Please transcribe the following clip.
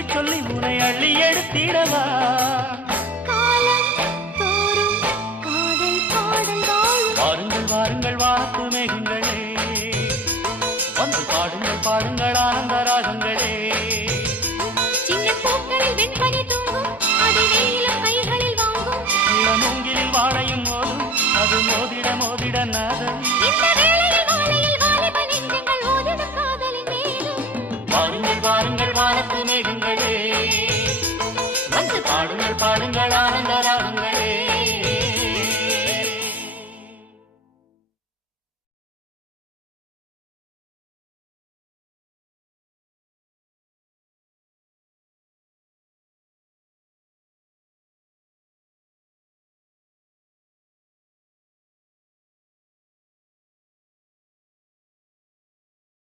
சொல்லி சொல்லி உனை அள்ளி எடுத்திடவா வாருங்கள் வாருங்கள் வாக்கு மேகங்களே வந்து பாடுங்கள் பாடுங்கள் ஆனந்த ராகங்களே சின்ன பூக்களில் வெண்பனி தூங்கும் அது வெயிலும் கைகளில் வாங்கும் மூங்கிலில் வாழையும் மோதும் அது மோதிட மோதிட நாதம்